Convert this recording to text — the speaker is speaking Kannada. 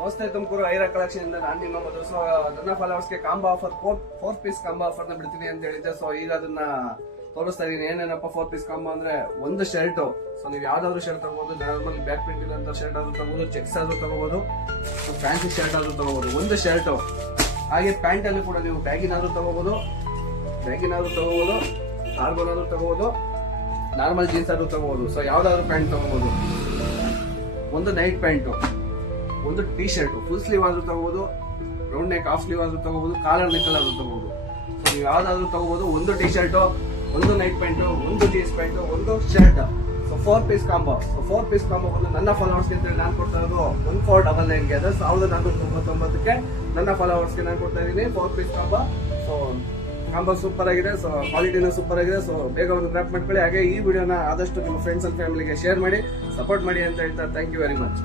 ನಮಸ್ತೆ ತುಮಕೂರು ಐರಾ ಕಲೆಕ್ಷನ್ ಇಂದ ನಾನು ನಿಮ್ಮ ಮಧು. ಸೊ ನನ್ನ ಫಾಲೋವರ್ಸ್ಗೆ combo offer four piece combo offer ನ ಬಿಡ್ತೀನಿ ಅಂತ ಹೇಳಿದ್ದೆ. ಸೊ ಈಗ ಅದನ್ನ ತೋರಿಸ್ತಾ ಇದೀನಿ. ಏನೇನಪ್ಪ 4 ಪೀಸ್ ಕಾಂಬೋ ಅಂದ್ರೆ, ಒಂದು ಶರ್ಟ್. ಸೊ ನೀವು ಯಾವ್ದಾದ್ರು ಶರ್ಟ್ ತಗೋಬಹುದು. ನಾರ್ಮಲ್ ಬ್ಯಾಕ್ ಪ್ರಿಂಟ್ ಇರೋಂಥ ಶರ್ಟ್ ಆದ್ರೂ ತಗೋಬಹುದು, ಚೆಕ್ಸ್ ಆದ್ರೂ ತಗೋಬಹುದು, ಫ್ಯಾನ್ಸಿ ಶರ್ಟ್ ಆದ್ರೂ ತಗೋಬಹುದು. ಒಂದು ಶರ್ಟ್. ಹಾಗೆ ಪ್ಯಾಂಟ್ ಅಲ್ಲಿ ಕೂಡ ನೀವು ಬ್ಯಾಗಿನಾದ್ರೂ ತಗೋಬಹುದು, ಕಾರ್ಗೋನಾದ್ರೂ ತಗೋಬಹುದು, ನಾರ್ಮಲ್ ಜೀನ್ಸ್ ಆದ್ರೂ ತಗೋಬಹುದು. ಸೊ ಯಾವ್ದಾದ್ರು ಪ್ಯಾಂಟ್ ತಗೋಬಹುದು. ಒಂದು ನೈಟ್ ಪ್ಯಾಂಟು, ಒಂದು ಟೀ ಶರ್ಟ್ ಫುಲ್ ಸ್ಲೀವ್ ಆದ್ರೂ ತಗೋಬಹುದು, ರೌಂಡ್ ನೆಕ್ ಹಾಫ್ ಸ್ಲೀವ್ ಆದ್ರೂ ತಗೋಬಹುದು, ಕಾಲರ್ ನೆಕ್ ಆದ್ರೂ ತಗೋಬಹುದು. ಸೊ ನೀವು ಯಾವ್ದಾದ್ರು ತಗೋಬಹುದು. ಒಂದು ಟೀ ಶರ್ಟ್, ಒಂದು ನೈಟ್ ಪ್ಯಾಂಟು, ಒಂದು ಜೀನ್ಸ್ ಪ್ಯಾಂಟು, ಒಂದು shirt. So 4 piece combo. So 4 piece combo ಬಂದು ನನ್ನ ಫಾಲೋವರ್ಸ್ಗೆ ಅಂತ ನಾನು ಕೊಡ್ತಾ ಇರೋದು 1499ಗೆ. ಅದು 1499ಕ್ಕೆ ನನ್ನ ಫಾಲೋವರ್ಸ್ಗೆ ನಾನು ಕೊಡ್ತಾ ಇದ್ದೀನಿ 4 piece combo. So combo super ಆಗಿದೆ. ಸೊ ಕ್ವಾಲಿಟಿನೂ ಸೂಪರ್ ಆಗಿದೆ. ಸೊ ಬೇಗ ಒಂದು ಗ್ರಾಪ್ ಮಾಡ್ಕೊಳ್ಳಿ. ಹಾಗೆ ಈ ವಿಡಿಯೋನ ಆದಷ್ಟು ನಿಮ್ಮ ಫ್ರೆಂಡ್ಸ್ ಅಂಡ್ ಫ್ಯಾಮಿಲಿಗೆ ಶೇರ್ ಮಾಡಿ, ಸಪೋರ್ಟ್ ಮಾಡಿ ಅಂತ ಹೇಳ್ತಾ ಥ್ಯಾಂಕ್ ಯು ವೆರಿ ಮಚ್.